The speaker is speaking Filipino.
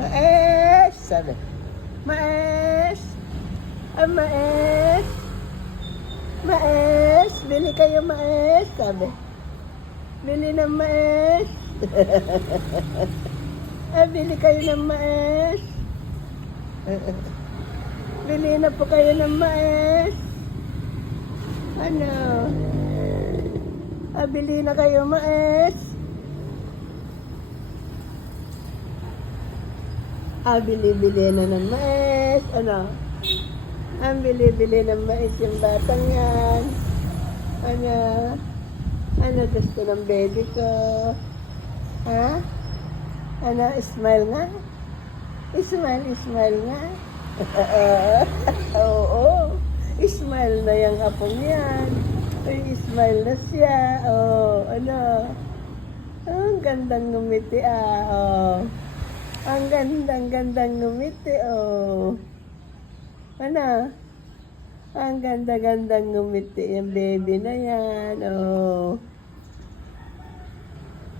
Mais! Sabi. Mais! Ang mais! Mais! Bili kayo mais! Sabi. Bili ng mais! Bili kayo ng mais! Bili na po kayo ng mais! Ano? Bili na kayo mais! Bili-bili na ng mais. Ano? Ang bili-bili ng mais yung batang yan. Ano? Ano gusto ng baby ko? Ha? Ano? Smile nga? Smile nga? Oo. Smile na yung apong yan. Ay, smile na siya. Oh, ano? Ang gandang ngumiti oh. Ang gandang ngumiti, oh. Ano? Ang ganda-gandang ngumiti yung baby na yan, oh.